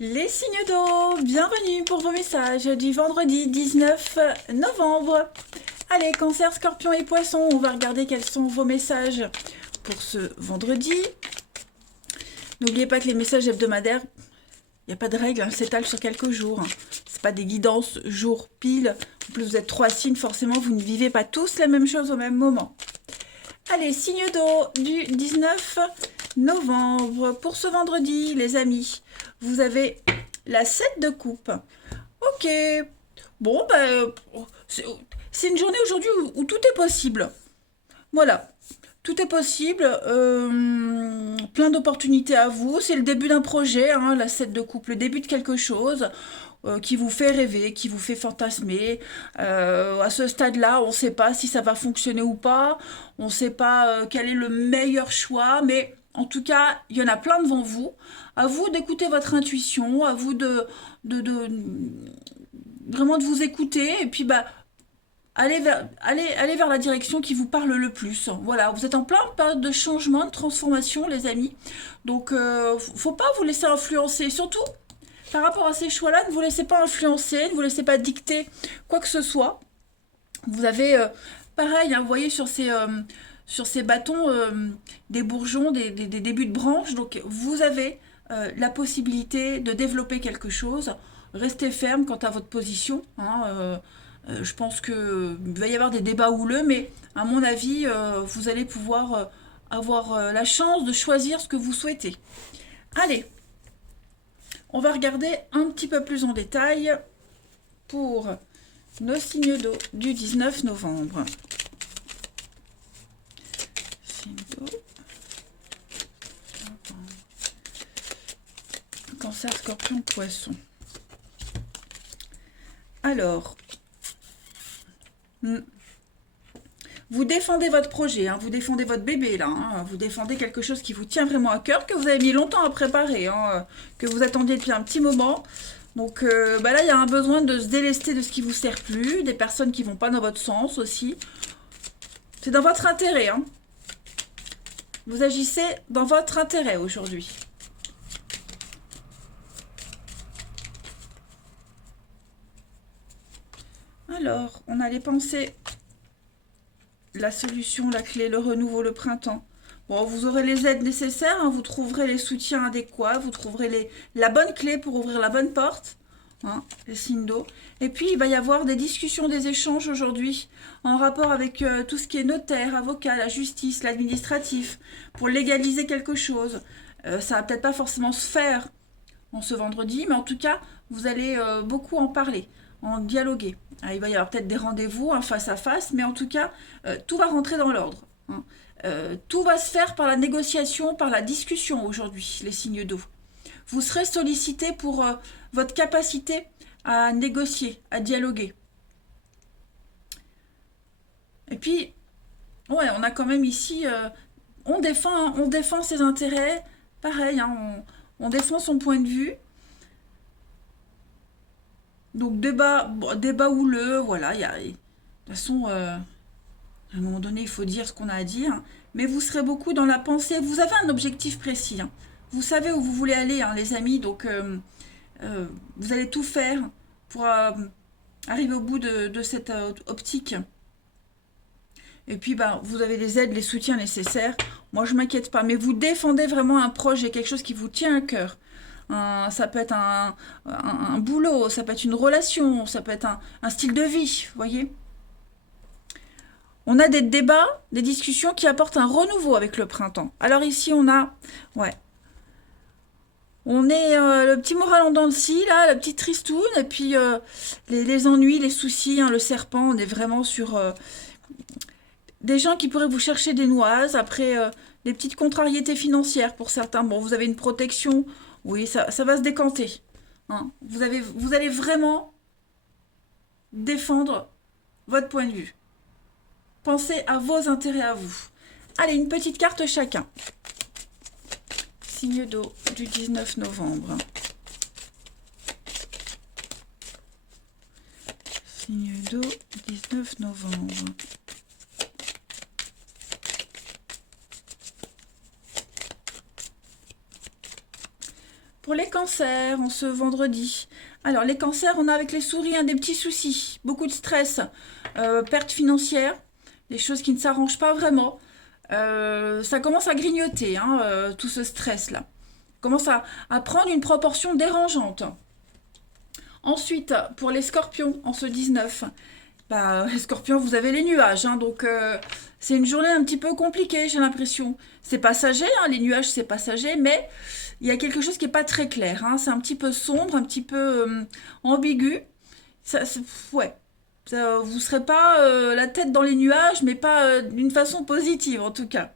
Les signes d'eau, bienvenue pour vos messages du vendredi 19 novembre. Allez, Cancer, Scorpion et Poisson, on va regarder quels sont vos messages pour ce vendredi. N'oubliez pas que les messages hebdomadaires, il n'y a pas de règle, hein, s'étalent sur quelques jours. C'est pas des guidances jour pile. En plus, vous êtes 3 signes, forcément, vous ne vivez pas tous la même chose au même moment. Allez, signe d'eau du 19 novembre. Pour ce vendredi, les amis, vous avez la 7 de coupe. Ok. Bon, c'est une journée aujourd'hui où tout est possible. Voilà. Tout est possible. Plein d'opportunités à vous. C'est le début d'un projet, hein, la 7 de coupe, le début de quelque chose qui vous fait rêver, qui vous fait fantasmer. À ce stade-là, on ne sait pas si ça va fonctionner ou pas. On ne sait pas quel est le meilleur choix, mais en tout cas, il y en a plein devant vous. À vous d'écouter votre intuition, à vous vraiment de vous écouter, et puis allez vers la direction qui vous parle le plus. Voilà, vous êtes en plein période de changement, de transformation, les amis. Donc, faut pas vous laisser influencer. Surtout, par rapport à ces choix-là, ne vous laissez pas influencer, ne vous laissez pas dicter quoi que ce soit. Vous avez, pareil, hein, vous voyez sur ces bâtons des bourgeons, des débuts de branches. Donc, vous avez la possibilité de développer quelque chose. Restez ferme quant à votre position. Hein, je pense qu'il va y avoir des débats houleux, mais à mon avis, vous allez pouvoir avoir la chance de choisir ce que vous souhaitez. Allez, on va regarder un petit peu plus en détail pour nos signes d'eau du 19 novembre. Signe d'eau. Cancer, Scorpion, Poisson. Alors, vous défendez votre projet, hein, vous défendez votre bébé là, hein, vous défendez quelque chose qui vous tient vraiment à cœur, que vous avez mis longtemps à préparer, hein, que vous attendiez depuis un petit moment. Donc là, il y a un besoin de se délester de ce qui vous sert plus, des personnes qui vont pas dans votre sens aussi. C'est dans votre intérêt. Hein. Vous agissez dans votre intérêt aujourd'hui. Alors, on a les pensées, la solution, la clé, le renouveau, le printemps. Bon, vous aurez les aides nécessaires, hein, vous trouverez les soutiens adéquats, vous trouverez la bonne clé pour ouvrir la bonne porte, hein, les signes d'eau. Et puis, il va y avoir des discussions, des échanges aujourd'hui en rapport avec tout ce qui est notaire, avocat, la justice, l'administratif, pour légaliser quelque chose. Ça va peut-être pas forcément se faire en ce vendredi, mais en tout cas, vous allez beaucoup en parler, en dialoguer. Alors, il va y avoir peut-être des rendez-vous, un face à face, mais en tout cas, tout va rentrer dans l'ordre. Hein. Tout va se faire par la négociation, par la discussion aujourd'hui, les signes d'eau. Vous serez sollicité pour votre capacité à négocier, à dialoguer. Et puis, ouais, on a quand même ici, on défend ses intérêts, pareil, hein, on défend son point de vue. Donc débat houleux, voilà, de toute façon, à un moment donné, il faut dire ce qu'on a à dire, hein. Mais vous serez beaucoup dans la pensée, vous avez un objectif précis, hein. Vous savez où vous voulez aller, hein, les amis, donc vous allez tout faire pour arriver au bout de cette optique. Et puis, vous avez les aides, les soutiens nécessaires. Moi, je ne m'inquiète pas, mais vous défendez vraiment un projet, quelque chose qui vous tient à cœur. Ça peut être un boulot, ça peut être une relation, ça peut être un style de vie, vous voyez. On a des débats, des discussions qui apportent un renouveau avec le printemps. Alors ici, ouais, on est le petit moral en dents de scie, là, la petite tristoune, et puis les ennuis, les soucis, hein, le serpent, on est vraiment sur des gens qui pourraient vous chercher des noises, après des petites contrariétés financières pour certains. Bon, vous avez une protection, oui, ça va se décanter. Hein. Vous allez vraiment défendre votre point de vue. Pensez à vos intérêts à vous. Allez, une petite carte chacun. Signe d'eau du 19 novembre. Signe d'eau 19 novembre. Pour les cancers en ce vendredi. Alors, les cancers, on a avec les souris des petits soucis, beaucoup de stress, perte financière, des choses qui ne s'arrangent pas vraiment. Ça commence à grignoter, hein, tout ce stress-là. Commence à prendre une proportion dérangeante. Ensuite, pour les scorpions, en ce 19, les scorpions, vous avez les nuages, hein, donc c'est une journée un petit peu compliquée, j'ai l'impression. C'est passager, hein, les nuages, c'est passager, mais il y a quelque chose qui n'est pas très clair. Hein, c'est un petit peu sombre, un petit peu ambigu. Ouais, vous ne serez pas la tête dans les nuages, mais pas d'une façon positive, en tout cas.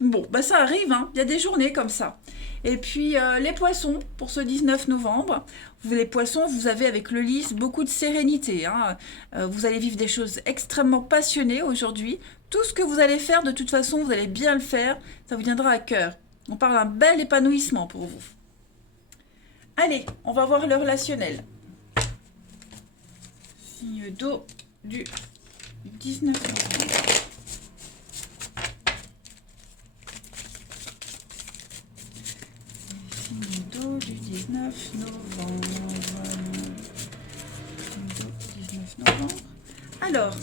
Bon, ça arrive, hein. Il y a des journées comme ça. Et puis les poissons, pour ce 19 novembre, les poissons, vous avez avec le lys beaucoup de sérénité, hein. Vous allez vivre des choses extrêmement passionnées aujourd'hui. Tout ce que vous allez faire, de toute façon, vous allez bien le faire. Ça vous viendra à cœur. On parle d'un bel épanouissement pour vous. Allez, on va voir le relationnel. Signe d'eau du 19 novembre. Du 19 novembre. 19 novembre. Alors,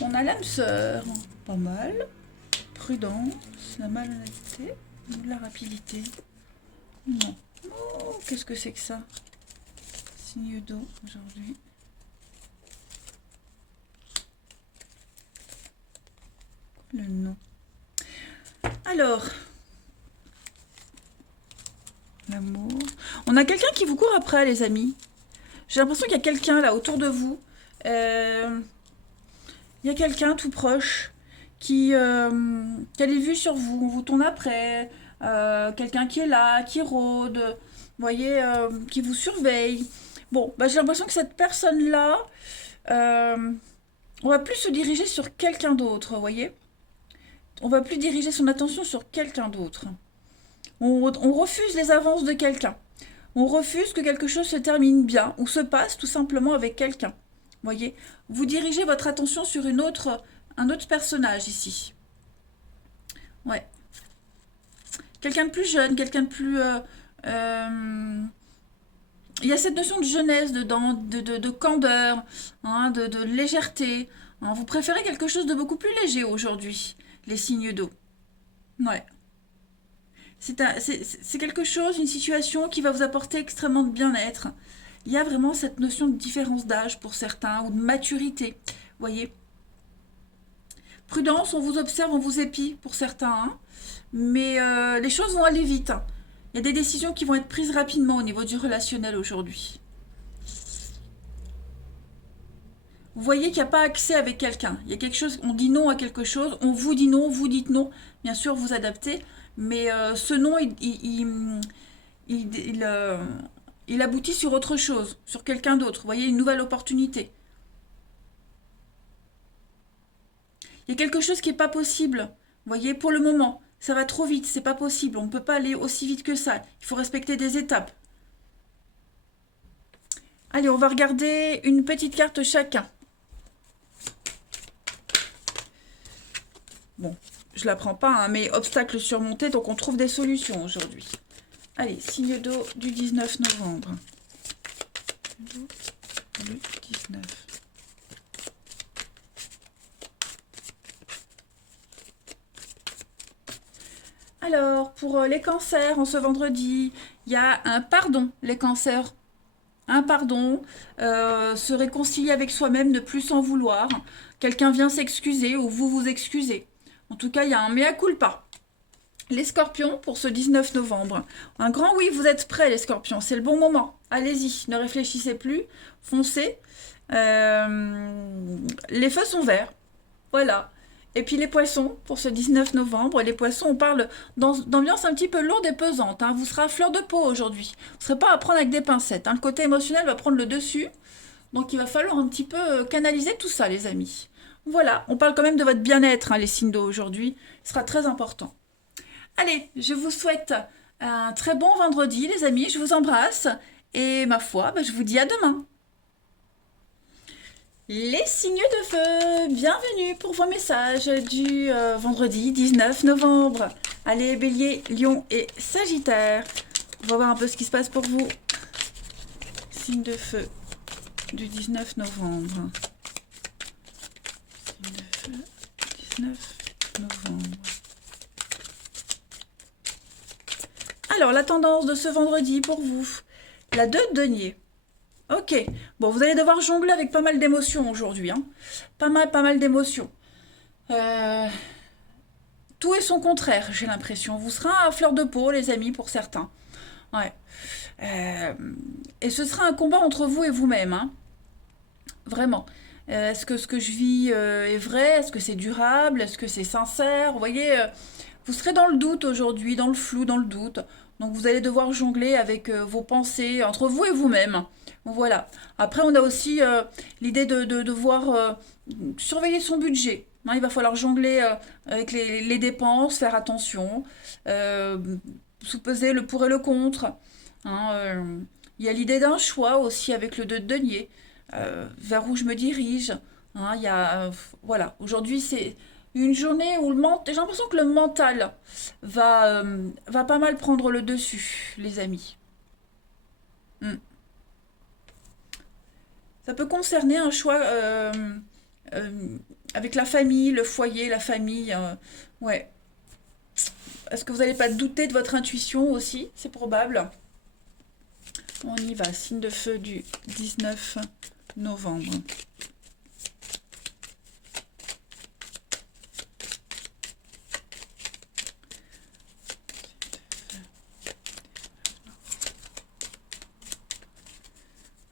on a l'âme sœur, pas mal. Prudence, la malhonnêteté, la rapidité. Non. Oh, qu'est-ce que c'est que ça? Signe d'eau aujourd'hui. Le nom. Alors, l'amour. On a quelqu'un qui vous court après, les amis. J'ai l'impression qu'il y a quelqu'un là autour de vous. Il y a quelqu'un tout proche qui a les vues sur vous. On vous tourne après. Quelqu'un qui est là, qui rôde. Vous voyez, qui vous surveille. Bon, j'ai l'impression que cette personne-là, on va plus se diriger sur quelqu'un d'autre, vous voyez. On va plus diriger son attention sur quelqu'un d'autre. On refuse les avances de quelqu'un. On refuse que quelque chose se termine bien ou se passe tout simplement avec quelqu'un. Voyez, vous dirigez votre attention sur un autre personnage ici. Ouais. Quelqu'un de plus jeune, quelqu'un de plus... il y a cette notion de jeunesse dedans, de candeur, hein, de légèreté. Hein. Vous préférez quelque chose de beaucoup plus léger aujourd'hui, les signes d'eau. Ouais. C'est quelque chose, une situation qui va vous apporter extrêmement de bien-être. Il y a vraiment cette notion de différence d'âge pour certains, ou de maturité, voyez. Prudence, on vous observe, on vous épie pour certains, hein, mais les choses vont aller vite. Hein. Il y a des décisions qui vont être prises rapidement au niveau du relationnel aujourd'hui. Vous voyez qu'il n'y a pas accès avec quelqu'un. Il y a quelque chose, on dit non à quelque chose, on vous dit non, vous dites non. Bien sûr, vous adaptez. Mais ce nom, il aboutit sur autre chose, sur quelqu'un d'autre. Vous voyez, une nouvelle opportunité. Il y a quelque chose qui n'est pas possible. Vous voyez, pour le moment, ça va trop vite, c'est pas possible. On ne peut pas aller aussi vite que ça. Il faut respecter des étapes. Allez, on va regarder une petite carte chacun. Bon, je la prends pas, hein, mais obstacle surmonté, donc on trouve des solutions aujourd'hui. Allez, signe d'eau du 19 novembre. Du 19. Alors, pour les cancers, en ce vendredi, il y a un pardon, les cancers. Un pardon, se réconcilier avec soi-même, ne plus s'en vouloir. Quelqu'un vient s'excuser ou vous vous excusez. En tout cas, il y a un mea culpa. Les scorpions, pour ce 19 novembre. Un grand oui, vous êtes prêts, les scorpions. C'est le bon moment. Allez-y, ne réfléchissez plus. Foncez. Les feux sont verts. Voilà. Et puis les poissons, pour ce 19 novembre. Les poissons, on parle d'ambiance un petit peu lourde et pesante. Hein. Vous serez à fleur de peau aujourd'hui. Vous ne serez pas à prendre avec des pincettes. Hein. Le côté émotionnel va prendre le dessus. Donc il va falloir un petit peu canaliser tout ça, les amis. Voilà, on parle quand même de votre bien-être, hein, les signes d'eau aujourd'hui. Ce sera très important. Allez, je vous souhaite un très bon vendredi, les amis. Je vous embrasse. Et ma foi, je vous dis à demain. Les signes de feu, bienvenue pour vos messages du vendredi 19 novembre. Allez, Bélier, Lion et Sagittaire. On va voir un peu ce qui se passe pour vous. Signe de feu du 19 novembre. Signe de feu, 19 novembre. Alors, la tendance de ce vendredi pour vous. La 2 de denier. Ok. Bon, vous allez devoir jongler avec pas mal d'émotions aujourd'hui. Hein. Pas mal d'émotions. Tout est son contraire, j'ai l'impression. Vous serez à fleur de peau, les amis, pour certains. Ouais. Et ce sera un combat entre vous et vous-même. Hein. Vraiment. Est-ce que ce que je vis est vrai? Est-ce que c'est durable? Est-ce que c'est sincère? Vous voyez, vous serez dans le doute aujourd'hui, dans le flou, dans le doute. Donc vous allez devoir jongler avec vos pensées entre vous et vous-même. Voilà. Après, on a aussi l'idée de devoir surveiller son budget. Hein, il va falloir jongler avec les dépenses, faire attention, sous-peser le pour et le contre. Hein, il y a l'idée d'un choix aussi avec le 2 de denier, vers où je me dirige. Hein, il y a, voilà, aujourd'hui c'est une journée où j'ai l'impression que le mental va pas mal prendre le dessus, les amis. Hmm. Ça peut concerner un choix euh, avec la famille, le foyer, la famille. Ouais. Est-ce que vous n'allez pas douter de votre intuition aussi? C'est probable. On y va, signe de feu du 19 novembre.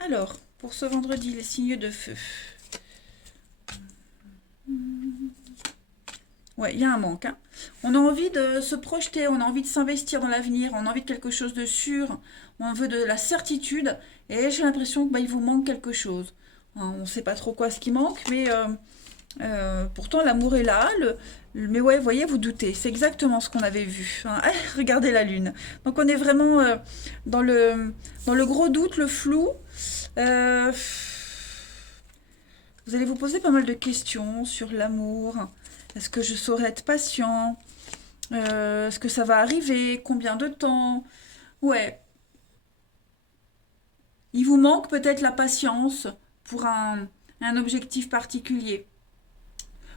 Alors, pour ce vendredi, les signes de feu. Ouais, il y a un manque. Hein. On a envie de se projeter, on a envie de s'investir dans l'avenir, on a envie de quelque chose de sûr, on veut de la certitude, et j'ai l'impression que il vous manque quelque chose. Hein, on ne sait pas trop quoi ce qui manque, mais pourtant l'amour est là. Mais ouais, vous voyez, vous doutez, c'est exactement ce qu'on avait vu. Hein. Ah, regardez la lune. Donc on est vraiment dans le gros doute, le flou. Euh, vous allez vous poser pas mal de questions sur l'amour. Est-ce que je saurais être patient? Est-ce que ça va arriver? Combien de temps? Ouais, il vous manque peut-être la patience pour un objectif particulier.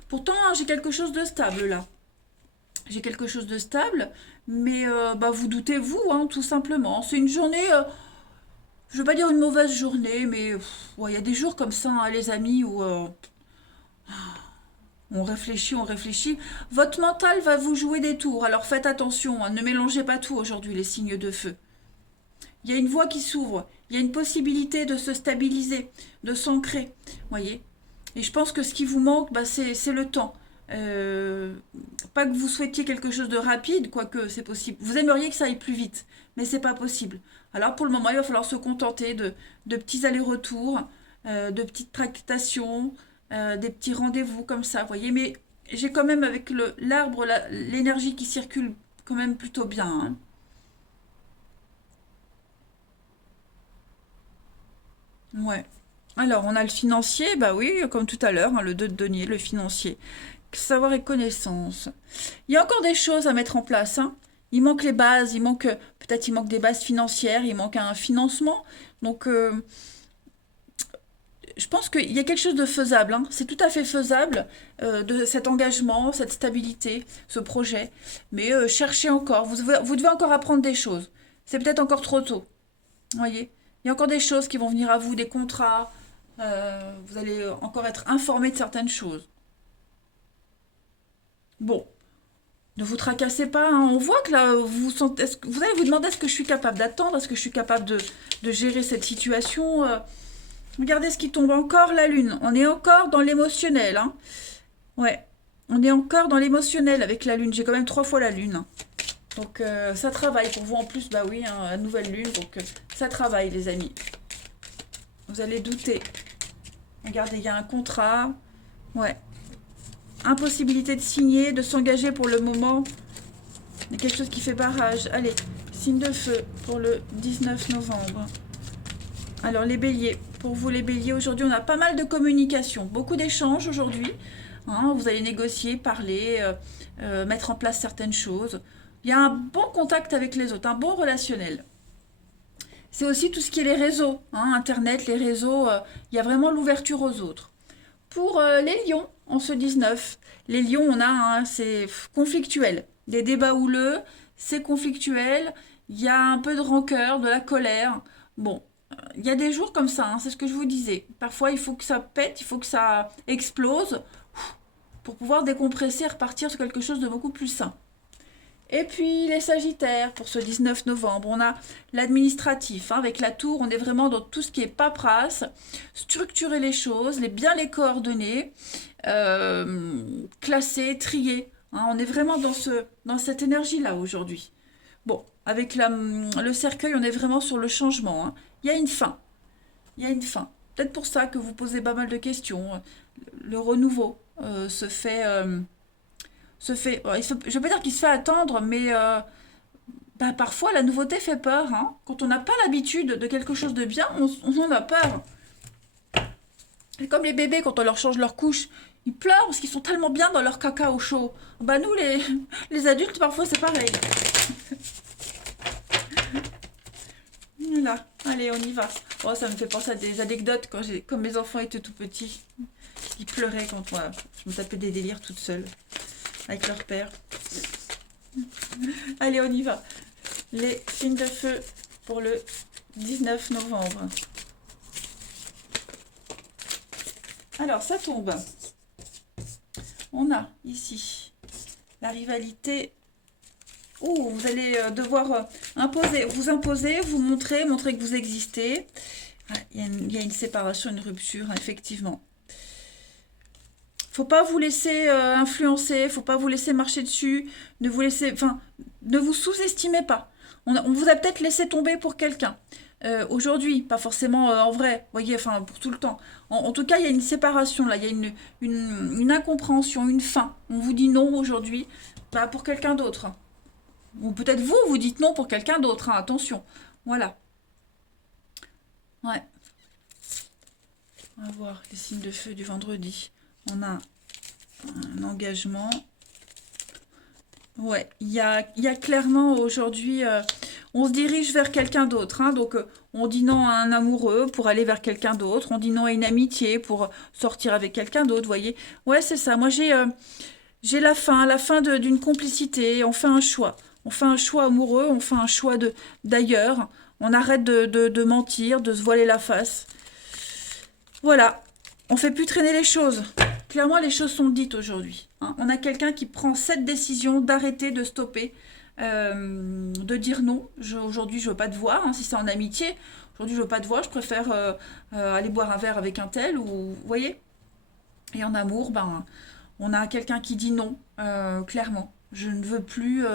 Pourtant, hein, j'ai quelque chose de stable là. J'ai quelque chose de stable, mais vous doutez vous, hein, tout simplement. C'est une journée, je ne veux pas dire une mauvaise journée, mais ouais, il y a des jours comme ça, hein, les amis, où on réfléchit, on réfléchit. Votre mental va vous jouer des tours, alors faites attention, hein, ne mélangez pas tout aujourd'hui, les signes de feu. Il y a une voie qui s'ouvre, il y a une possibilité de se stabiliser, de s'ancrer, voyez. Et je pense que ce qui vous manque, c'est le temps. Pas que vous souhaitiez quelque chose de rapide, quoique c'est possible. Vous aimeriez que ça aille plus vite, mais c'est pas possible. Alors pour le moment, il va falloir se contenter de petits allers-retours, de petites tractations, des petits rendez-vous comme ça, voyez. Mais j'ai quand même avec l'arbre l'énergie qui circule quand même plutôt bien. Hein. Ouais. Alors, on a le financier, bah oui, comme tout à l'heure, hein, le 2 de denier, le financier. Savoir et connaissance. Il y a encore des choses à mettre en place. Hein. Il manque les bases, peut-être il manque des bases financières, il manque un financement. Donc, je pense qu'il y a quelque chose de faisable. Hein. C'est tout à fait faisable de cet engagement, cette stabilité, ce projet. Mais cherchez encore. Vous devez encore apprendre des choses. C'est peut-être encore trop tôt. Voyez, il y a encore des choses qui vont venir à vous, des contrats. Vous allez encore être informé de certaines choses. Bon, ne vous tracassez pas. Hein. On voit que là, vous allez vous demander est-ce que je suis capable d'attendre, est-ce que je suis capable de gérer cette situation. Regardez ce qui tombe encore, la lune. On est encore dans l'émotionnel. Hein. Ouais, on est encore dans l'émotionnel avec la lune. J'ai quand même 3 fois la lune. Hein. Donc ça travaille pour vous en plus, bah oui, hein, la nouvelle lune, donc ça travaille les amis. Vous allez douter. Regardez, il y a un contrat. Ouais. Impossibilité de signer, de s'engager pour le moment. Il y a quelque chose qui fait barrage. Allez, signe de feu pour le 19 novembre. Alors les béliers, pour vous les béliers, aujourd'hui on a pas mal de communication, beaucoup d'échanges aujourd'hui. Hein, vous allez négocier, parler, mettre en place certaines choses. Il y a un bon contact avec les autres, un bon relationnel. C'est aussi tout ce qui est les réseaux, hein, Internet, les réseaux, il y a vraiment l'ouverture aux autres. Pour les lions, en ce 19, les lions, on a, hein, c'est conflictuel. Des débats houleux, c'est conflictuel, il y a un peu de rancœur, de la colère. Bon, il y a des jours comme ça, hein, c'est ce que je vous disais. Parfois, il faut que ça pète, il faut que ça explose pour pouvoir décompresser et repartir sur quelque chose de beaucoup plus sain. Et puis les Sagittaires, pour ce 19 novembre, on a l'administratif. Hein, avec la tour, on est vraiment dans tout ce qui est paperasse, structurer les choses, bien les coordonner, classer, trier. Hein, on est vraiment dans cette énergie-là aujourd'hui. Bon, avec le cercueil, on est vraiment sur le changement. Hein. Il y a une fin. Il y a une fin. Peut-être pour ça que vous posez pas mal de questions. Le renouveau je ne veux pas dire qu'il se fait attendre, mais parfois la nouveauté fait peur. Hein. Quand on n'a pas l'habitude de quelque chose de bien, on en a peur. C'est comme les bébés quand on leur change leur couche. Ils pleurent parce qu'ils sont tellement bien dans leur caca au chaud. Bah nous, les adultes, parfois c'est pareil. Voilà, allez, on y va. Oh, ça me fait penser à des anecdotes quand mes enfants étaient tout petits. Ils pleuraient quand moi, je me tapais des délires toute seule avec leur père. Allez, on y va. Les signes de feu pour le 19 novembre. Alors, ça tombe. On a ici la rivalité. Oh, vous allez devoir vous imposer, vous montrer que vous existez. Il y a une séparation, une rupture, effectivement. Faut pas vous laisser influencer, faut pas vous laisser marcher dessus, ne vous sous-estimez pas. On vous a peut-être laissé tomber pour quelqu'un. Aujourd'hui, pas forcément en vrai, voyez, enfin pour tout le temps. En tout cas, il y a une séparation là, il y a une incompréhension, une fin. On vous dit non aujourd'hui, pour quelqu'un d'autre. Ou peut-être vous dites non pour quelqu'un d'autre, hein, attention. Voilà. Ouais. On va voir les signes de feu du vendredi. On a un engagement. Ouais, il y a clairement aujourd'hui, on se dirige vers quelqu'un d'autre. Hein, donc, on dit non à un amoureux pour aller vers quelqu'un d'autre. On dit non à une amitié pour sortir avec quelqu'un d'autre, voyez. Ouais, c'est ça. Moi, j'ai la fin d'une complicité. On fait un choix. On fait un choix amoureux, on fait un choix d'ailleurs. On arrête de mentir, de se voiler la face. Voilà. On fait plus traîner les choses. Clairement, les choses sont dites aujourd'hui. Hein. On a quelqu'un qui prend cette décision d'arrêter, de stopper, de dire non. Aujourd'hui, je veux pas te voir. Hein, si c'est en amitié, aujourd'hui, je veux pas te voir. Je préfère aller boire un verre avec un tel. Ou, vous voyez. Et en amour, on a quelqu'un qui dit non, clairement. Je ne veux plus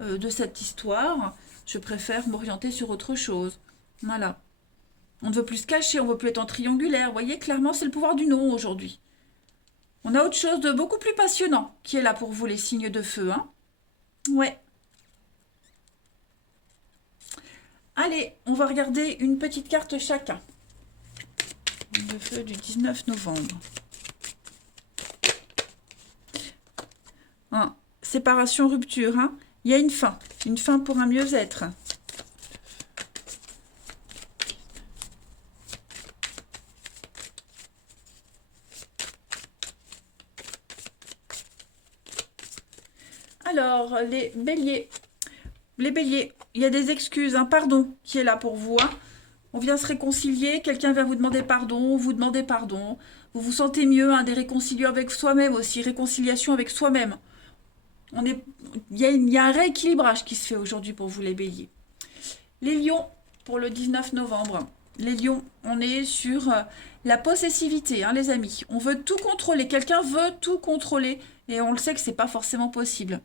de cette histoire. Je préfère m'orienter sur autre chose. Voilà. On ne veut plus se cacher, on ne veut plus être en triangulaire. Vous voyez, clairement, c'est le pouvoir du non aujourd'hui. On a autre chose de beaucoup plus passionnant qui est là pour vous, les signes de feu. Hein. Ouais. Allez, on va regarder une petite carte chacun. Le feu du 19 novembre. Hein. Séparation, rupture. Hein. Il y a une fin pour un mieux-être. Alors, les béliers. Les béliers, il y a des excuses, un pardon qui est là pour vous. Hein. On vient se réconcilier, quelqu'un vient vous demander pardon, vous demandez pardon. Vous vous sentez mieux, hein, des réconciliations avec soi-même aussi, réconciliation avec soi-même. Il y a un rééquilibrage qui se fait aujourd'hui pour vous, les béliers. Les lions, pour le 19 novembre. Les lions, on est sur la possessivité, hein, les amis. On veut tout contrôler, quelqu'un veut tout contrôler et on le sait que c'est pas forcément possible.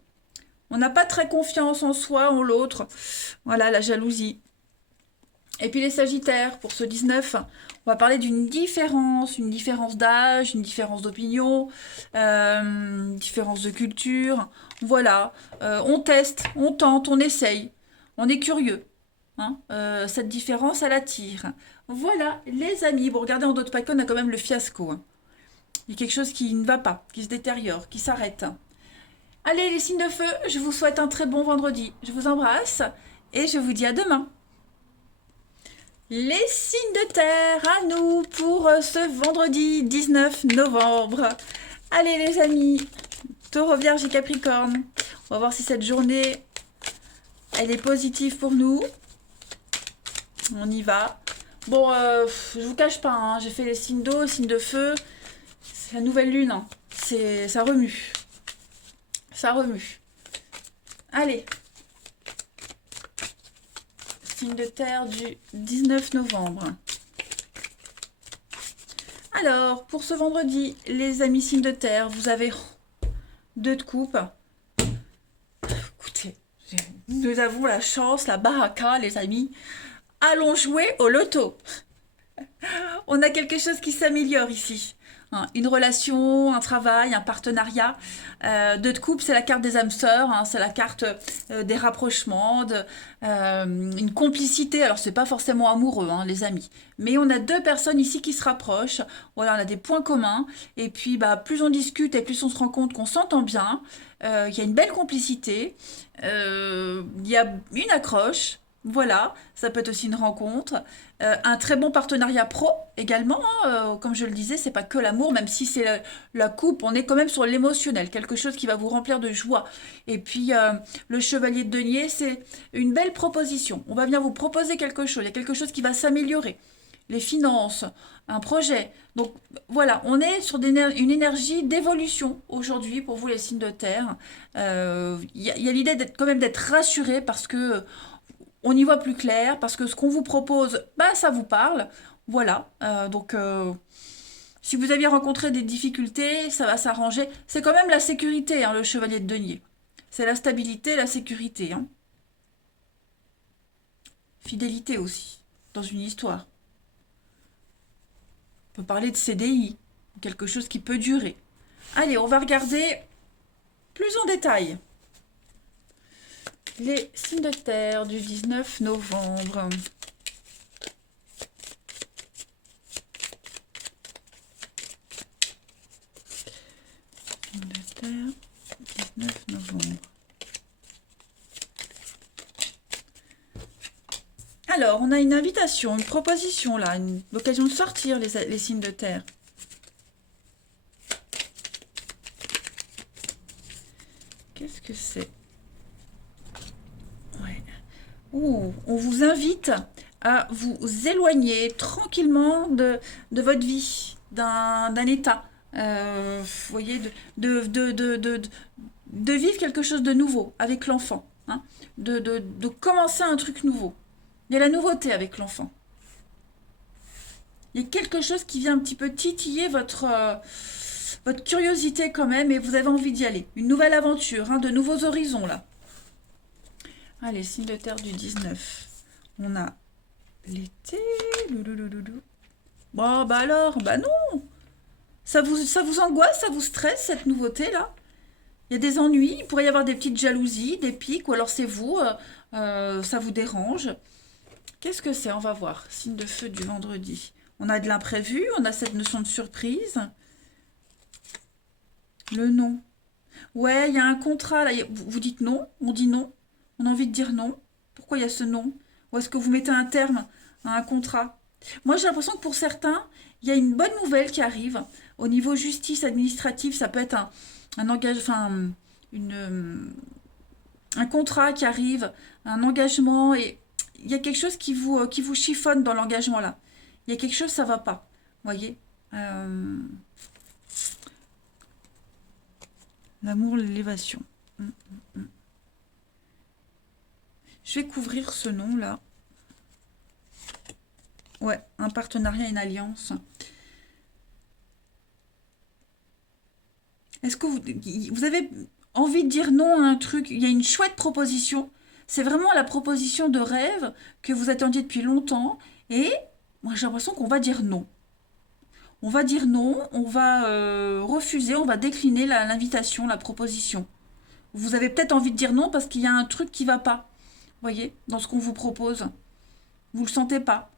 On n'a pas très confiance en soi, en l'autre. Voilà, la jalousie. Et puis les Sagittaires, pour ce 19, on va parler d'une différence d'âge, une différence d'opinion, une différence de culture. Voilà, on teste, on tente, on essaye, on est curieux. Hein. Cette différence, elle attire. Voilà, les amis. Bon, regardez, en d'autres paquets, on a quand même le fiasco. Hein. Il y a quelque chose qui ne va pas, qui se détériore, qui s'arrête. Allez, les signes de feu, je vous souhaite un très bon vendredi. Je vous embrasse et je vous dis à demain. Les signes de terre à nous pour ce vendredi 19 novembre. Allez les amis, Taureau, Vierge et Capricorne. On va voir si cette journée, elle est positive pour nous. On y va. Bon, je vous cache pas, hein, j'ai fait les signes d'eau, les signes de feu. C'est la nouvelle lune, hein. Ça remue. Ça remue. Allez. Signe de terre du 19 novembre. Alors, pour ce vendredi, les amis signes de terre, vous avez 2 de coupe. Écoutez, nous avons la chance, la baraka, les amis. Allons jouer au loto. On a quelque chose qui s'améliore ici. Hein, une relation, un travail, un partenariat. 2 de coupe, c'est la carte des âmes sœurs, hein, c'est la carte des rapprochements, une complicité. Alors, c'est pas forcément amoureux, hein, les amis. Mais on a 2 personnes ici qui se rapprochent. Voilà, on a des points communs. Et puis, bah, plus on discute et plus on se rend compte qu'on s'entend bien. Il y a une belle complicité. Il y a une accroche. Voilà, ça peut être aussi une rencontre. Un très bon partenariat pro également, hein, comme je le disais, c'est pas que l'amour, même si c'est la coupe, on est quand même sur l'émotionnel, quelque chose qui va vous remplir de joie. Et puis le chevalier de denier, c'est une belle proposition. On va venir vous proposer quelque chose, il y a quelque chose qui va s'améliorer. Les finances, un projet. Donc voilà, on est sur une énergie d'évolution aujourd'hui pour vous les signes de terre. Il y a l'idée quand même d'être rassuré parce que on y voit plus clair parce que ce qu'on vous propose, bah, ça vous parle. Voilà. Donc, si vous aviez rencontré des difficultés, ça va s'arranger. C'est quand même la sécurité, hein, le chevalier de denier. C'est la stabilité, la sécurité. Hein. Fidélité aussi, dans une histoire. On peut parler de CDI, quelque chose qui peut durer. Allez, on va regarder plus en détail. Les signes de terre du 19 novembre. Signes de terre, 19 novembre. Alors, on a une invitation, une proposition là, l'occasion de sortir les signes de terre. Qu'est-ce que c'est? Ouais. Ouh, on vous invite à vous éloigner tranquillement de votre vie, d'un état. Vous voyez, de vivre quelque chose de nouveau avec l'enfant. Hein, de commencer un truc nouveau. Il y a la nouveauté avec l'enfant. Il y a quelque chose qui vient un petit peu titiller votre curiosité quand même et vous avez envie d'y aller. Une nouvelle aventure, hein, de nouveaux horizons là. Allez, signe de terre du 19. On a l'été. Bon, bah alors, bah non. Ça vous angoisse, ça vous stresse cette nouveauté là? Il y a des ennuis, il pourrait y avoir des petites jalousies, des pics, ou alors c'est vous, ça vous dérange. Qu'est-ce que c'est? On va voir. Signe de feu du vendredi. On a de l'imprévu, on a cette notion de surprise. Le non. Ouais, il y a un contrat là. Vous dites non, on dit non. On a envie de dire non. Pourquoi il y a ce non? Ou est-ce que vous mettez un terme à un contrat? Moi, j'ai l'impression que pour certains, il y a une bonne nouvelle qui arrive. Au niveau justice administrative, ça peut être un engagement, enfin, un contrat qui arrive, un engagement, et il y a quelque chose qui vous chiffonne dans l'engagement là. Il y a quelque chose, ça va pas. Vous voyez? Euh, L'amour, l'élévation. Je vais couvrir ce nom là. Ouais, un partenariat, une alliance. Est-ce que vous avez envie de dire non à un truc? Il y a une chouette proposition. C'est vraiment la proposition de rêve que vous attendiez depuis longtemps. Et moi, j'ai l'impression qu'on va dire non. On va dire non, on va refuser, on va décliner l'invitation, la proposition. Vous avez peut-être envie de dire non parce qu'il y a un truc qui va pas. Vous voyez, dans ce qu'on vous propose. Vous le sentez pas.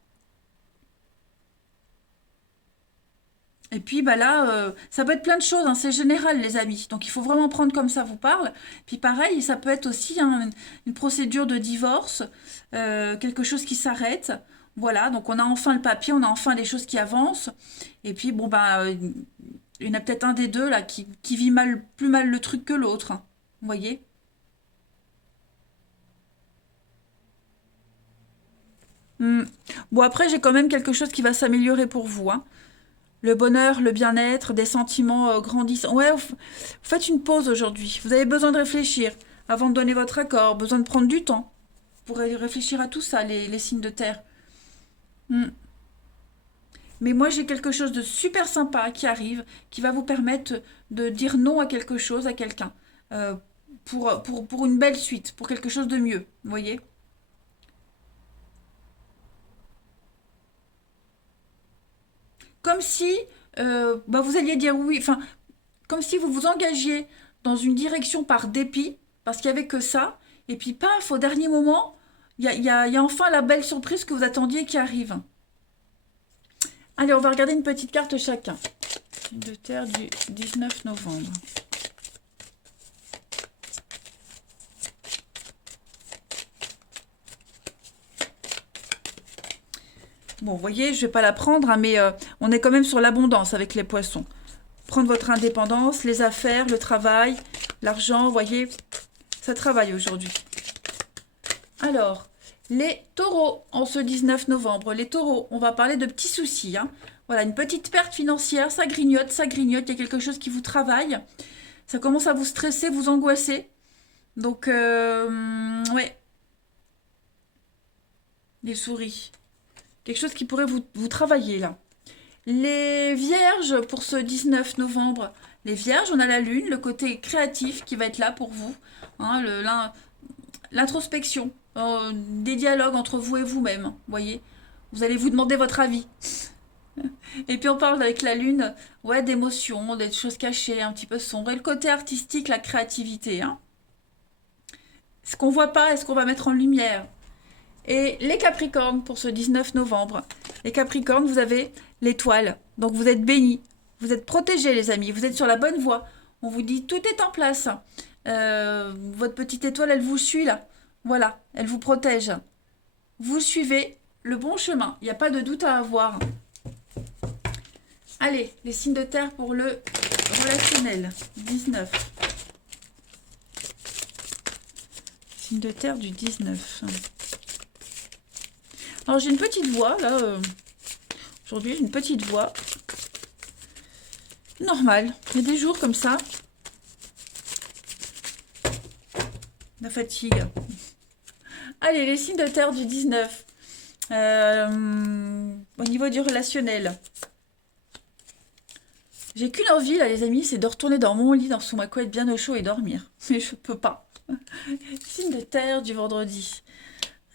Et puis bah là, ça peut être plein de choses, hein, c'est général les amis. Donc il faut vraiment prendre comme ça vous parle. Puis pareil, ça peut être aussi hein, une procédure de divorce, quelque chose qui s'arrête. Voilà, donc on a enfin le papier, on a enfin les choses qui avancent. Et puis bon bah, il y en a peut-être un des deux là qui vit mal, plus mal le truc que l'autre, hein. Vous voyez? Hmm. Bon après j'ai quand même quelque chose qui va s'améliorer pour vous, hein. Le bonheur, le bien-être, des sentiments grandissants. Ouais, vous faites une pause aujourd'hui. Vous avez besoin de réfléchir avant de donner votre accord, besoin de prendre du temps pour réfléchir à tout ça, les signes de terre. Hmm. Mais moi, j'ai quelque chose de super sympa qui arrive, qui va vous permettre de dire non à quelque chose, à quelqu'un, euh, pour une belle suite, pour quelque chose de mieux. Vous voyez? Comme si bah, vous alliez dire oui, enfin, comme si vous vous engagiez dans une direction par dépit, parce qu'il n'y avait que ça, et puis paf, au dernier moment, il y a enfin la belle surprise que vous attendiez qui arrive. Allez, on va regarder une petite carte chacun. Signe de terre du 19 novembre. Bon, vous voyez, je ne vais pas la prendre, hein, mais on est quand même sur l'abondance avec les poissons. Prendre votre indépendance, les affaires, le travail, l'argent, vous voyez, ça travaille aujourd'hui. Alors, les taureaux, en ce 19 novembre, les taureaux, on va parler de petits soucis, hein. Voilà, une petite perte financière, ça grignote, il y a quelque chose qui vous travaille. Ça commence à vous stresser, vous angoisser. Donc, ouais, les souris. Quelque chose qui pourrait vous travailler, là. Les vierges, pour ce 19 novembre, les vierges, on a la lune, le côté créatif qui va être là pour vous. Hein, l'introspection, des dialogues entre vous et vous-même, vous voyez. Vous allez vous demander votre avis. Et puis on parle avec la lune, ouais, d'émotions, des choses cachées, un petit peu sombres. Et le côté artistique, la créativité, hein. Ce qu'on voit pas, est-ce qu'on va mettre en lumière? Et les Capricornes pour ce 19 novembre. Les Capricornes, vous avez l'étoile. Donc vous êtes bénis. Vous êtes protégés, les amis. Vous êtes sur la bonne voie. On vous dit tout est en place. Votre petite étoile, elle vous suit là. Voilà, elle vous protège. Vous suivez le bon chemin. Il n'y a pas de doute à avoir. Allez, les signes de terre pour le relationnel. 19. Signe de terre du 19. Alors j'ai une petite voix là. Aujourd'hui, j'ai une petite voix. Normale. Il y a des jours comme ça. La fatigue. Allez, les signes de terre du 19. Au niveau du relationnel. J'ai qu'une envie là les amis, c'est de retourner dans mon lit, sous ma couette bien au chaud et dormir. Mais je peux pas. Signe de terre du vendredi.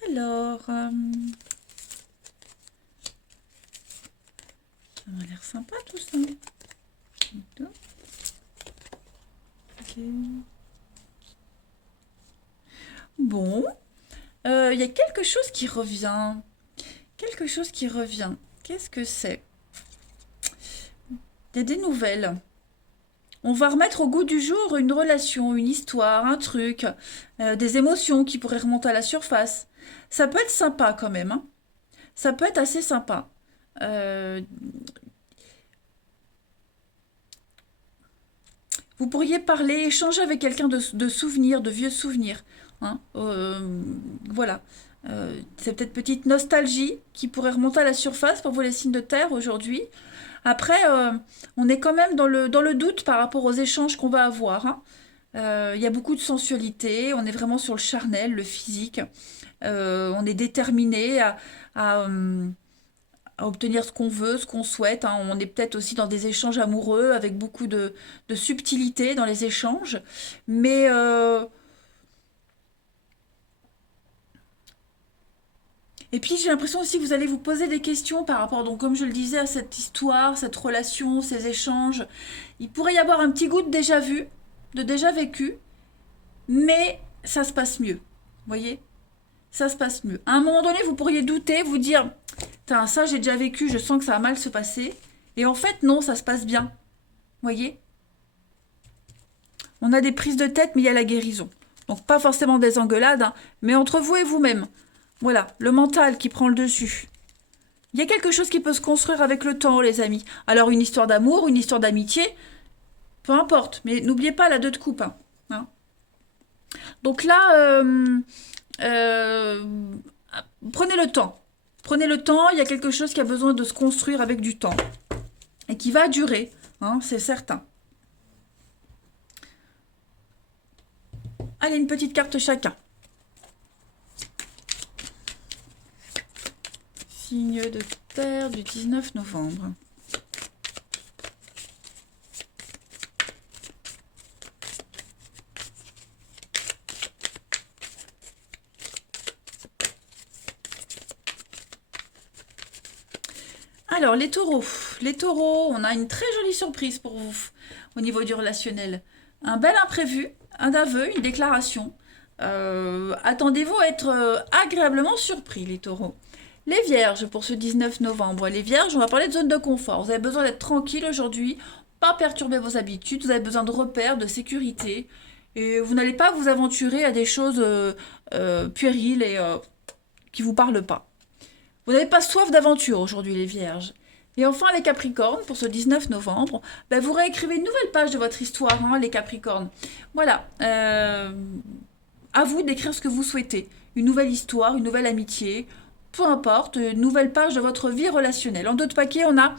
Alors, ça m'a l'air sympa tout ça. Ok. Bon, il y a quelque chose qui revient. Quelque chose qui revient. Qu'est-ce que c'est? Il y a des nouvelles. On va remettre au goût du jour une relation, une histoire, un truc, des émotions qui pourraient remonter à la surface. Ça peut être sympa quand même, hein. Ça peut être assez sympa. Euh, vous pourriez parler, échanger avec quelqu'un de souvenirs, de vieux souvenirs, hein. Voilà. C'est peut-être petite nostalgie qui pourrait remonter à la surface pour vous les signes de terre aujourd'hui. Après, on est quand même dans le doute par rapport aux échanges qu'on va avoir, hein. Il y a beaucoup de sensualité, on est vraiment sur le charnel, le physique. On est déterminé à, euh, à obtenir ce qu'on veut, ce qu'on souhaite, hein. On est peut-être aussi dans des échanges amoureux avec beaucoup de subtilité dans les échanges. Mais et puis j'ai l'impression aussi que vous allez vous poser des questions par rapport, donc comme je le disais, à cette histoire, cette relation, ces échanges. Il pourrait y avoir un petit goût de déjà vu, de déjà vécu, mais ça se passe mieux. Vous voyez? Ça se passe mieux. À un moment donné, vous pourriez douter, vous dire, putain, ça j'ai déjà vécu, je sens que ça va mal se passer. Et en fait, non, ça se passe bien. Voyez? On a des prises de tête, mais il y a la guérison. Donc pas forcément des engueulades, hein, mais entre vous et vous-même. Voilà, le mental qui prend le dessus. Il y a quelque chose qui peut se construire avec le temps, les amis. Alors une histoire d'amour, une histoire d'amitié, peu importe. Mais n'oubliez pas la 2 de coupe. Hein. Donc là, prenez le temps. Prenez le temps, il y a quelque chose qui a besoin de se construire avec du temps. Et qui va durer, hein, c'est certain. Allez, une petite carte chacun. Signe de terre du 19 novembre. Alors, les taureaux. Les taureaux, on a une très jolie surprise pour vous au niveau du relationnel. Un bel imprévu, un aveu, une déclaration. Attendez-vous à être agréablement surpris, les taureaux. Les vierges, pour ce 19 novembre. Les vierges, on va parler de zone de confort. Vous avez besoin d'être tranquille aujourd'hui, pas perturber vos habitudes. Vous avez besoin de repères, de sécurité. Et vous n'allez pas vous aventurer à des choses puériles et qui ne vous parlent pas. Vous n'avez pas soif d'aventure aujourd'hui, les vierges. Et enfin, les capricornes, pour ce 19 novembre, ben, vous réécrivez une nouvelle page de votre histoire, hein, les capricornes. Voilà. À vous d'écrire ce que vous souhaitez. Une nouvelle histoire, une nouvelle amitié, peu importe, une nouvelle page de votre vie relationnelle. En 2 de paquet, on a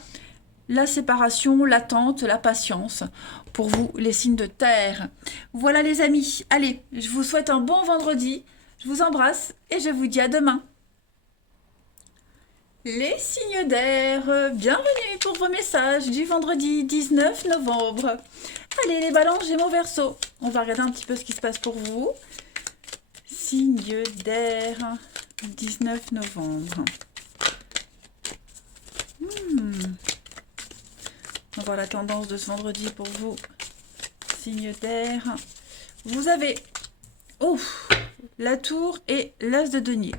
la séparation, l'attente, la patience. Pour vous, les signes de terre. Voilà, les amis. Allez, je vous souhaite un bon vendredi. Je vous embrasse et je vous dis à demain. Les signes d'air, bienvenue pour vos messages du vendredi 19 novembre. Allez les balances, Gémeaux, Verseau. On va regarder un petit peu ce qui se passe pour vous. Signe d'air, 19 novembre. On va voir la tendance de ce vendredi pour vous. Signe d'air. Vous avez la tour et l'as de denier.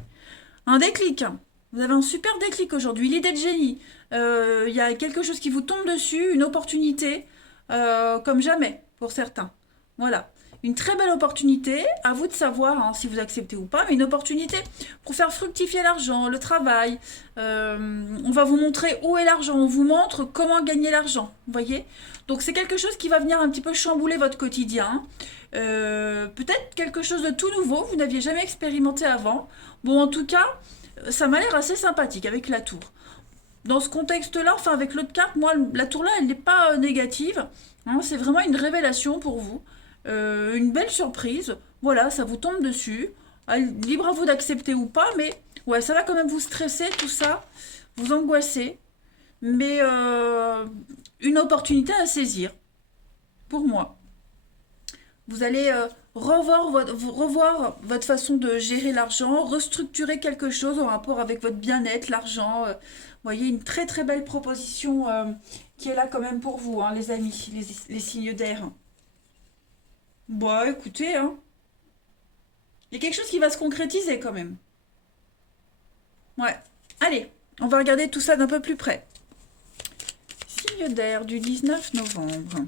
Un déclic. Vous avez un super déclic aujourd'hui, l'idée de génie. Il y a quelque chose qui vous tombe dessus, une opportunité, comme jamais pour certains. Voilà, une très belle opportunité, à vous de savoir hein, si vous acceptez ou pas, mais une opportunité pour faire fructifier l'argent, le travail. On va vous montrer où est l'argent, on vous montre comment gagner l'argent, vous voyez. Donc c'est quelque chose qui va venir un petit peu chambouler votre quotidien. Peut-être quelque chose de tout nouveau, vous n'aviez jamais expérimenté avant. Bon, en tout cas, ça m'a l'air assez sympathique avec la tour. Dans ce contexte-là, enfin avec l'autre carte, moi, la tour-là, elle n'est pas négative. Hein, c'est vraiment une révélation pour vous. Une belle surprise. Voilà, ça vous tombe dessus. Libre à vous d'accepter ou pas, mais ouais, ça va quand même vous stresser, tout ça. Vous angoisser. Mais une opportunité à saisir. Pour moi. Vous allez revoir votre façon de gérer l'argent, restructurer quelque chose en rapport avec votre bien-être, l'argent. Vous voyez, une très très belle proposition qui est là quand même pour vous, hein, les amis, les signes d'air. Bon, écoutez, hein, il y a quelque chose qui va se concrétiser quand même. Ouais, allez, on va regarder tout ça d'un peu plus près. Signe d'air du 19 novembre.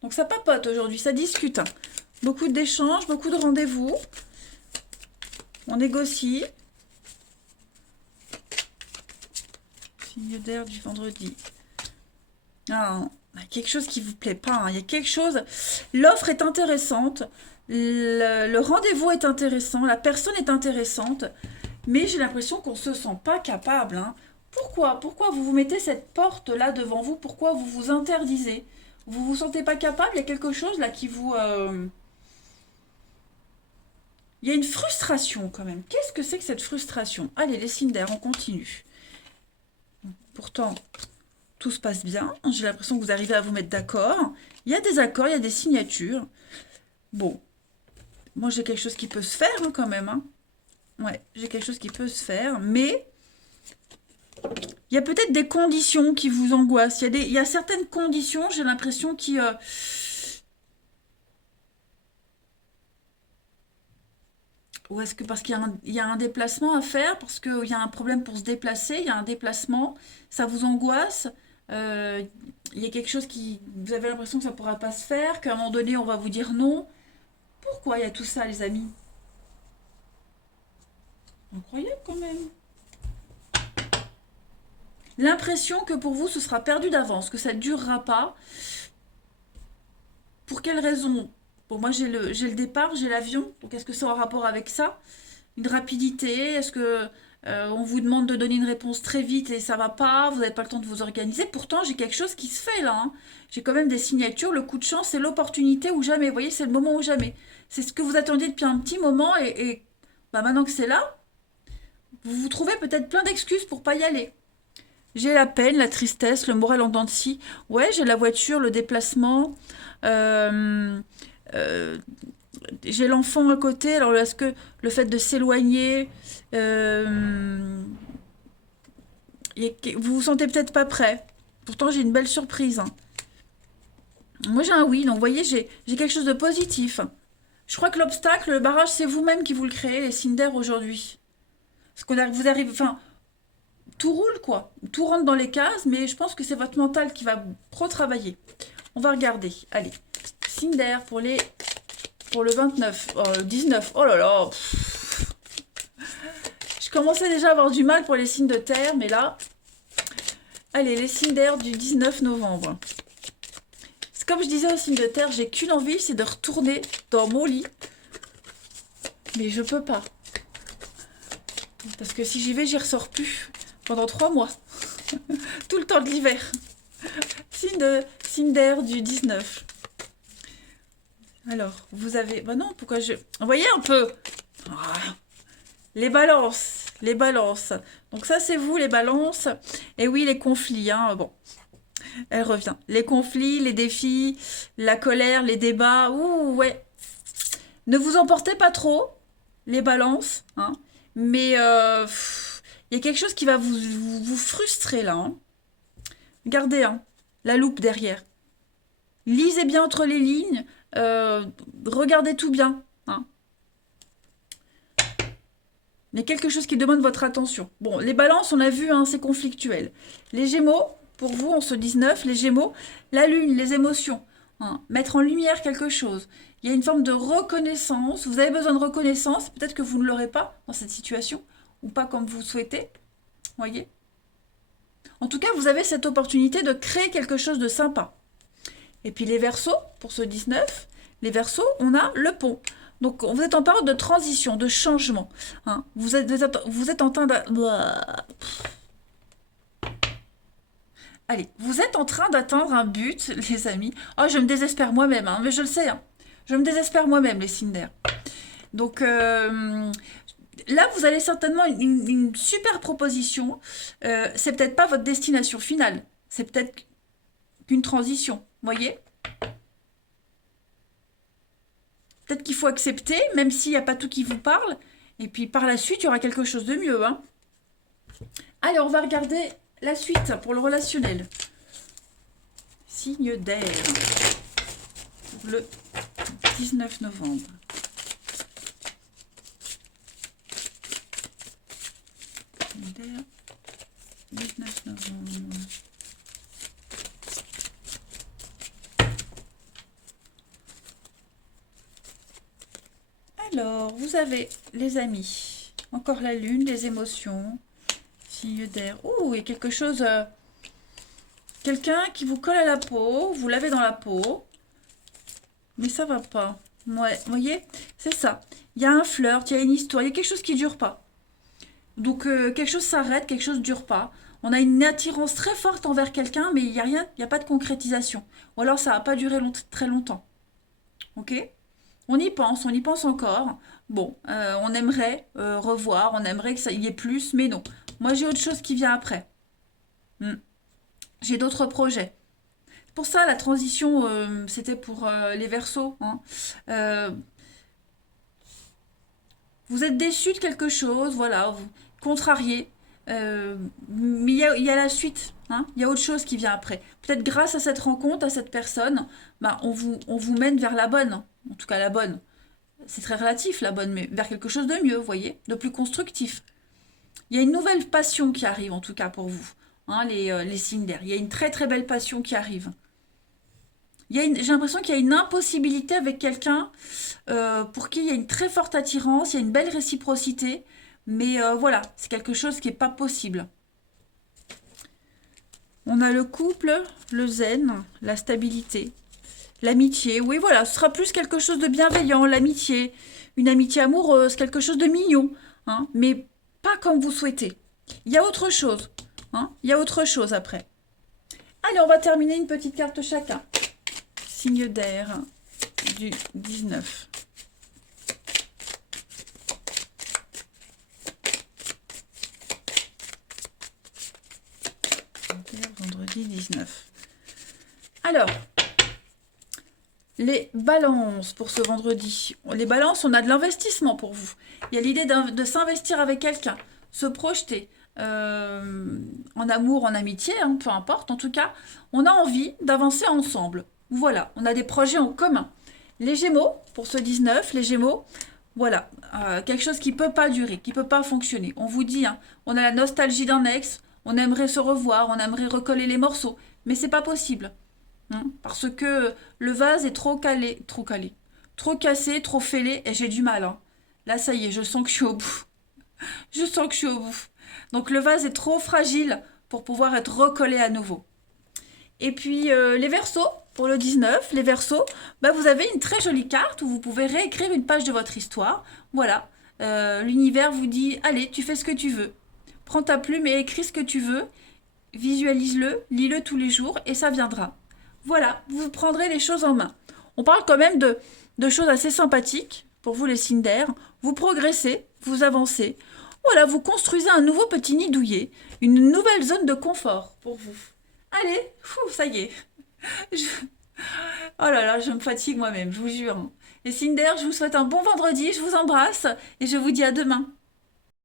Donc ça papote aujourd'hui, ça discute. Hein. Beaucoup d'échanges, beaucoup de rendez-vous. On négocie. Signe d'air du vendredi. Ah, il y a quelque chose qui vous plaît pas. Hein. Il y a quelque chose. L'offre est intéressante. Le rendez-vous est intéressant. La personne est intéressante. Mais j'ai l'impression qu'on ne se sent pas capable. Hein. Pourquoi vous vous mettez cette porte-là devant vous? Pourquoi vous vous interdisez? Vous vous sentez pas capable? Il y a quelque chose là qui vous... Il y a une frustration quand même. Qu'est-ce que c'est que cette frustration? Allez, les signes d'air, on continue. Pourtant, tout se passe bien. J'ai l'impression que vous arrivez à vous mettre d'accord. Il y a des accords, il y a des signatures. Bon, moi j'ai quelque chose qui peut se faire hein, quand même. Hein. Ouais, j'ai quelque chose qui peut se faire, mais... Il y a peut-être des conditions qui vous angoissent. Il y a certaines conditions, j'ai l'impression, qui... Ou est-ce que parce il y a un déplacement à faire, parce qu'il y a un problème pour se déplacer, il y a un déplacement, ça vous angoisse, euh, il y a quelque chose qui... Vous avez l'impression que ça ne pourra pas se faire, qu'à un moment donné, on va vous dire non. Pourquoi il y a tout ça, les amis? Incroyable quand même. L'impression que pour vous, ce sera perdu d'avance, que ça ne durera pas. Pour quelle raison? Bon, moi, j'ai le départ, j'ai l'avion, donc est-ce que c'est en rapport avec ça? Une rapidité? Est-ce que on vous demande de donner une réponse très vite et ça va pas? Vous n'avez pas le temps de vous organiser? Pourtant, j'ai quelque chose qui se fait là, hein. J'ai quand même des signatures. Le coup de chance, c'est l'opportunité ou jamais. Vous voyez, c'est le moment ou jamais. C'est ce que vous attendiez depuis un petit moment et bah, maintenant que c'est là, vous vous trouvez peut-être plein d'excuses pour pas y aller. J'ai la peine, la tristesse, le moral en dents de scie. Ouais, j'ai la voiture, le déplacement. euh, euh, j'ai l'enfant à côté. Alors, est-ce que le fait de s'éloigner, euh, vous vous sentez peut-être pas prêt? Pourtant, j'ai une belle surprise, hein. Moi, j'ai un oui. Donc, vous voyez, j'ai quelque chose de positif. Je crois que l'obstacle, le barrage, c'est vous-même qui vous le créez, les Cinder, aujourd'hui. Parce que vous arrivez, enfin, tout roule, quoi. Tout rentre dans les cases, mais je pense que c'est votre mental qui va trop travailler. On va regarder. Allez. Cinder pour le 29. Oh, le 19. Oh là là. Je commençais déjà à avoir du mal pour les signes de terre, mais là... Allez, les signes d'air du 19 novembre. C'est comme je disais aux signes de terre, j'ai qu'une envie, c'est de retourner dans mon lit. Mais je peux pas. Parce que si j'y vais, j'y ressors plus. Pendant 3 mois. Tout le temps de l'hiver. Signe d'air du 19. Alors, vous avez... Bah non, pourquoi je... Vous voyez un peu. Ah, les balances. Les balances. Donc ça, c'est vous, les balances. Et oui, les conflits. Hein. Bon, elle revient. Les conflits, les défis, la colère, les débats. Ouh, ouais. Ne vous emportez pas trop, les balances. Hein. Mais il y a quelque chose qui va vous frustrer, là. Hein. Regardez, hein, la loupe derrière. Lisez bien entre les lignes. Regardez tout bien. Hein. Il y a quelque chose qui demande votre attention. Bon, les balances, on a vu, hein, c'est conflictuel. Les gémeaux, pour vous, en ce 19, les gémeaux, la lune, les émotions. Hein, mettre en lumière quelque chose. Il y a une forme de reconnaissance. Vous avez besoin de reconnaissance. Peut-être que vous ne l'aurez pas dans cette situation. Ou pas comme vous souhaitez. Voyez. En tout cas, vous avez cette opportunité de créer quelque chose de sympa. Et puis les Verseaux, pour ce 19, les Verseaux, on a le pont. Donc vous êtes en période de transition, de changement. Hein. Vous êtes en train de... Allez, vous êtes en train d'atteindre un but, les amis. Oh, je me désespère moi-même, hein, mais je le sais. Hein. Je me désespère moi-même, les Cinder. Donc là, vous allez certainement une super proposition. C'est peut-être pas votre destination finale. C'est peut-être qu'une transition. Voyez? Peut-être qu'il faut accepter, même s'il n'y a pas tout qui vous parle. Et puis par la suite, il y aura quelque chose de mieux. Hein. Allez, on va regarder la suite pour le relationnel. Signe d'air. Pour le 19 novembre. Signe d'air. 19 novembre. Alors, vous avez les amis, encore la lune, les émotions, signe d'air. Ouh, il y a quelque chose, quelqu'un qui vous colle à la peau, vous l'avez dans la peau, mais ça va pas. Ouais, vous voyez, c'est ça. Il y a un flirt, il y a une histoire, il y a quelque chose qui dure pas. Donc, quelque chose s'arrête, quelque chose dure pas. On a une attirance très forte envers quelqu'un, mais il n'y a rien, il n'y a pas de concrétisation. Ou alors, ça va pas durer très longtemps. Ok? On y pense encore. Bon, on aimerait revoir, on aimerait que ça y ait plus, mais non. Moi, j'ai autre chose qui vient après. Hmm. J'ai d'autres projets. Pour ça, la transition, c'était pour les Verseaux. Hein. Euh, vous êtes déçu de quelque chose, voilà, vous contrarié. Mais il y a la suite. Hein. Il y a autre chose qui vient après. Peut-être grâce à cette rencontre, à cette personne, bah, on vous mène vers la bonne. En tout cas, la bonne. c'est très relatif la bonne, mais vers quelque chose de mieux, vous voyez, de plus constructif. Il y a une nouvelle passion qui arrive, en tout cas pour vous, hein, les signes d'air. Il y a une très très belle passion qui arrive. J'ai l'impression qu'il y a une impossibilité avec quelqu'un pour qui il y a une très forte attirance, il y a une belle réciprocité, mais voilà, c'est quelque chose qui n'est pas possible. On a le couple, le zen, la stabilité, l'amitié. Oui, voilà, ce sera plus quelque chose de bienveillant, l'amitié, une amitié amoureuse, quelque chose de mignon, hein, mais pas comme vous souhaitez. Il y a autre chose, hein, il y a autre chose après. Allez, on va terminer une petite carte chacun. Signe d'air du 19. Vendredi 19. Alors, les balances pour ce vendredi. Les balances, on a de l'investissement pour vous. Il y a l'idée de s'investir avec quelqu'un, se projeter en amour, en amitié, hein, peu importe. En tout cas, on a envie d'avancer ensemble. Voilà, on a des projets en commun. Les Gémeaux, pour ce 19, les Gémeaux, voilà, quelque chose qui ne peut pas durer, qui ne peut pas fonctionner. On vous dit, hein, on a la nostalgie d'un ex, on aimerait se revoir, on aimerait recoller les morceaux, mais c'est pas possible. Hein, parce que le vase est trop cassé, trop fêlé, et j'ai du mal. Hein. Là, ça y est, je sens que je suis au bout. Je sens que je suis au bout. Donc le vase est trop fragile pour pouvoir être recollé à nouveau. Et puis les Verseaux, pour le 19, les Verseaux, bah, vous avez une très jolie carte où vous pouvez réécrire une page de votre histoire. Voilà, l'univers vous dit, allez, tu fais ce que tu veux. Prends ta plume et écris ce que tu veux. Visualise-le, lis-le tous les jours et ça viendra. Voilà, vous prendrez les choses en main. On parle quand même de choses assez sympathiques pour vous les signes d'air. Vous progressez, vous avancez. Voilà, vous construisez un nouveau petit nid douillet, une nouvelle zone de confort pour vous. Allez, ça y est. Oh là là, je me fatigue moi-même, je vous jure. Les signes d'air, je vous souhaite un bon vendredi, je vous embrasse et je vous dis à demain.